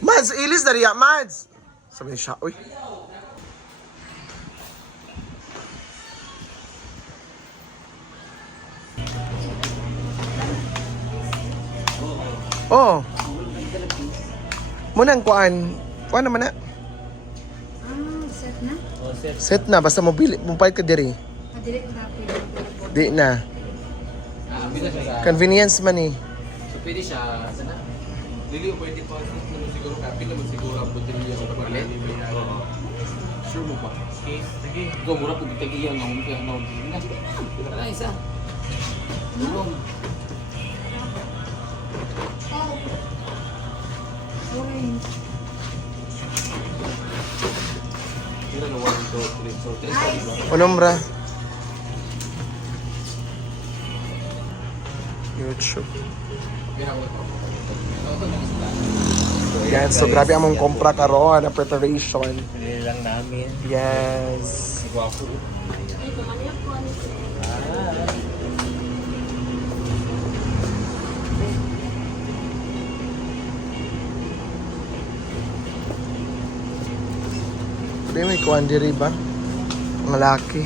Mads, ilis na riya, Mads! Sabi siya, uy. Oh. Muna ang kuan. Kuan naman na. Set na? Set na, basta mobile ka diri. Direct na po. Di na. Convenience man eh. So pwede siya, sana? Lili, pwede pa naman siguro, kapit naman siguro ang botelya sa pagpalit. Sure mo ba? Okay, sige. Ikaw mura po bitag iyan ng kaya na sige na. Kita na isa. Tulong. Orange. Kira na 1, 2, 3, 4, 3. Unombra. YouTube. Yan, so grabe among kompra karon na preparation. Pinili lang namin. Yes. Guwapo. Hindi may kuhan diri ba? Mga laki.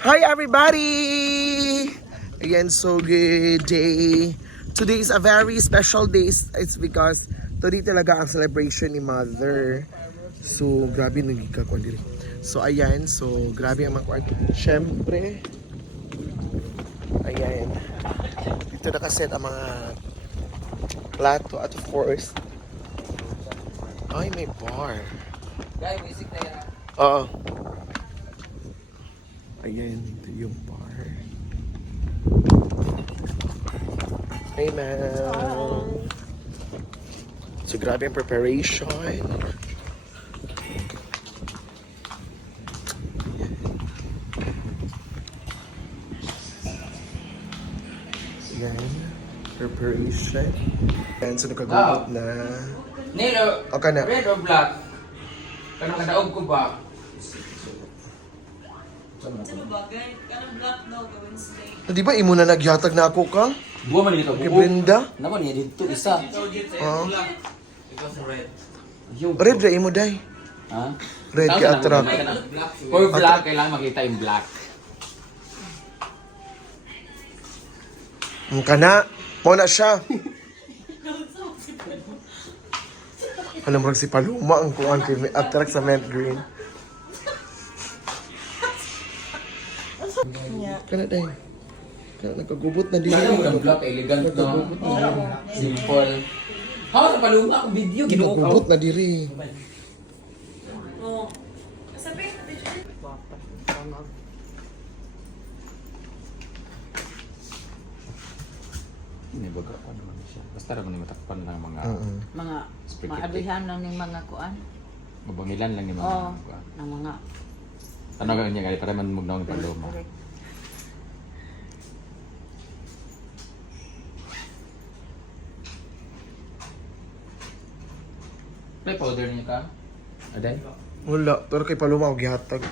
Hi everybody! Again, so good day. Today is a very special day. It's because today talaga ang celebration ni Mother. So, grabe nagkakakuan diri. So, ayan. So, grabe ang mga syempre. Ayan. Dito nakaset ang mga plato. At of course, ay, may bar. Guys, music na yan. Oo. Ayan, ito yung bar. Hey, ma'am. So, grabe ang preparation. Ayan. Preparation. Ayan, so nakagugot na. Nilo, Okay na. red or black? Kano kadaog ko ba? Di ba imo na nagyatag na ako ka? Dua man dito. Kay Brenda? Naman niya dito isa. Oh. Ikaw sa red. Red ra imo day. Ha? Red kay attract. For black, kailangan makita yung black. Mukha na. Mo na siya. Alam mo si Paluma ang kuan kay attract sa mint green. Kana day. Kana nagkagubot na din. Ano ang black, elegant no? Simple. Hawa sa paluma akong video, ginuok ako. Nagkagubot na diri. Ini baga pa naman siya. Basta ra man matakpan ng mga Mga spaghetti. maabihan lang ng mga kuan. Mabangilan lang ni mga. Oo, ng mga Ano gawin niya para man mugnaw ng paluma. correct. May powder niya ka? Aday? Wala, pero kay Paluma ako gihatag.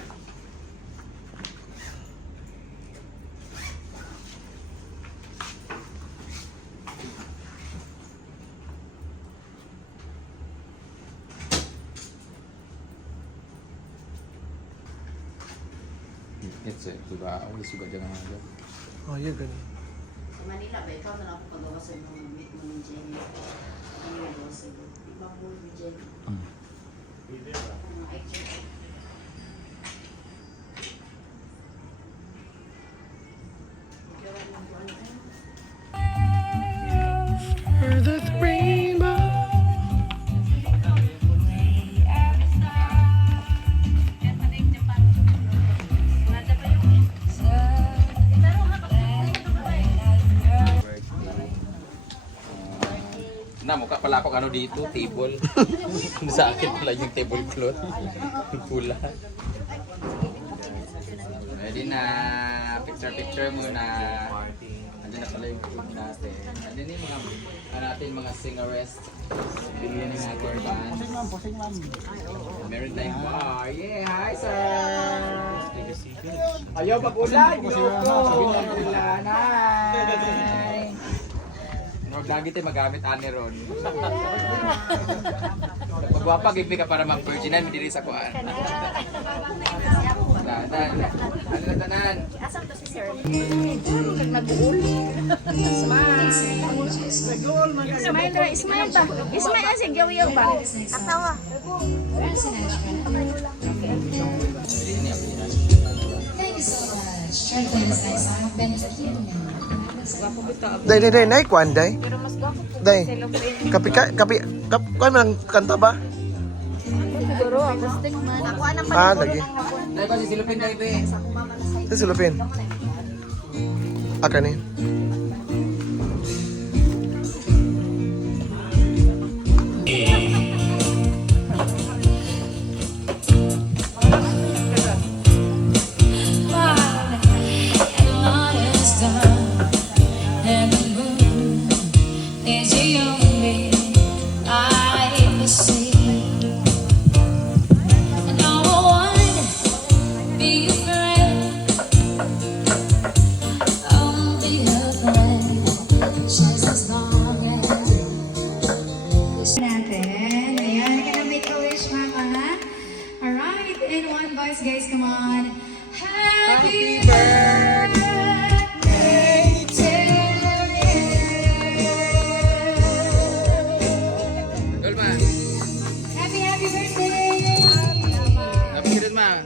It's it. Diba? Ako suga dyan nga. Oh, yeah, ganun. Sa Manila ba, ikaw na lang ako pagawa sa mga meet mo ng Jenny. Ano yung gawa sa iyo? Ibang mo ni Jenny. Mga extra. Gawa ng buwan na. Further the rainbow. Na, mukha pala ako ano dito, table. Sa akin pala yung tablecloth. Pula. Ready na. Picture muna. pinapala yung food natin. Ano yung mga, natin mga singerest. Bilhin ng ating band. Meron tayong bar. Yeah, hi sir! Ayaw pag-ulan! Yoko! Pag-ulan! Hi! Lagi tayo magamit ani ron. Magwapa gigbi ka para mag-virginan, hindi rin sa kuan. Tanan. Ano na tanan? Asam to si sir? Ismail ba? Ismail na si Gyaw ba? Asawa. Day, nay, kuan, day. Day, kuan man ang kanta ba? Siguro, acoustic man. Ako anang Lagi. Dahil ko si Silupin tayo be. Ito silupin. Aka ni. Natin. Ayan, can I make a wish, mama? Alright, and one voice, guys, come on. Happy birthday to you. Gulma. Happy birthday. Happy kirin ma.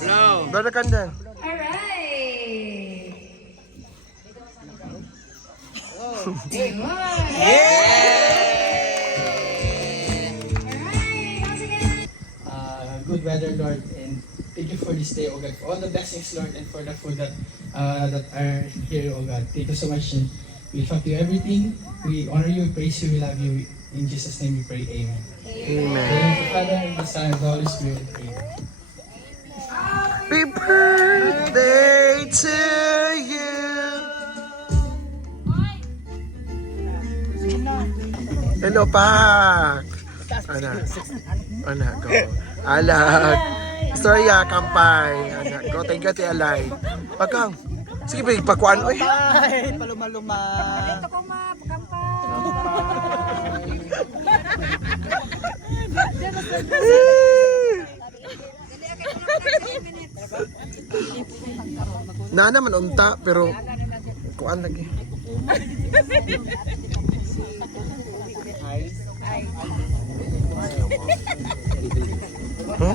Blow. Blow the candle. Alright. Good weather, Lord, and thank you for this day, oh God, for all the blessings, Lord, and for the food that are here, oh God. Thank you so much. And we thank you everything. We honor you, praise you, we love you. In Jesus' name we pray, amen. Amen. Father, the Son, and the Holy Spirit, amen. Happy birthday to you. Hello, Pak. Anak, go. Alag. Istorya, kampay. Anak, go. Thank you, Ate Alay. Pagkang. Sige, pakuan. Oy. Bye! Paluma-luma! Ito ko ma, pagkampay. Na naman unta, pero kuan lagi. Huh?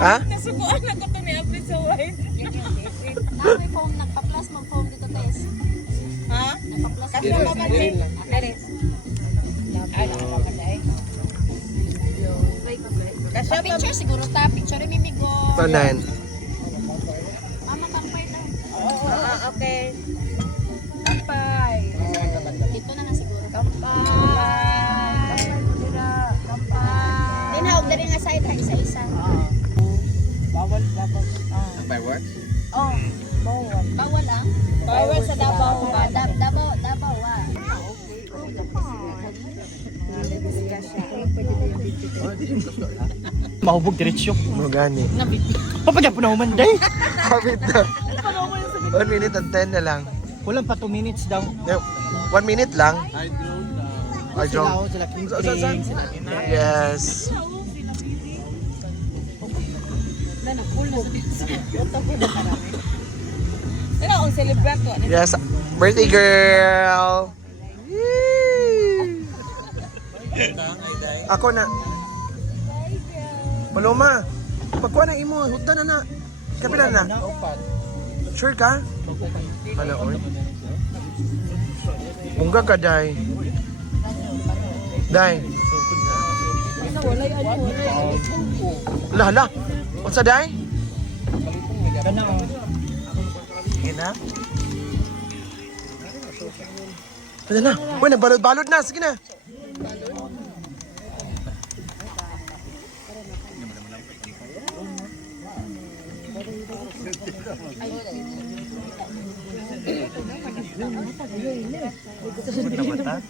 Ha? Nasukuan ako to ni Apri sa white. May foam, nagpa-plus mag-foam dito, Tess. Ha? Nagpa-plus. Kasi naman din. Picture siguro ta, picture ni Mimigo. Tanan. Mama, kampay na. Okay. Kampay. Dito na lang siguro. Kampay. Kampay. Dinhawag na rin nga side, isa-isa. Bawal. Fireworks? Oh, bawal. Bawal ang? Bawal sa Davao. Davao, Mahubog diretsyo. Mo gani. Papagyan po na umanday. Kapit na. 1 minute and 10 na lang. Kulang pa 2 minutes daw. 1 minute lang. I drove. Sila King Saan? Yes. Ano ang celebrate ko? Yes. Birthday girl. Yee! Ako na. Paloma. Pagkuha na imo. Huta na na. Kapila na. Sure ka? Ano, oy? Bungga ka, Day. Day. Hala. What's that, Day? Sige na. Sige na. Uy, nagbalod-balod na. Sige na. Mata.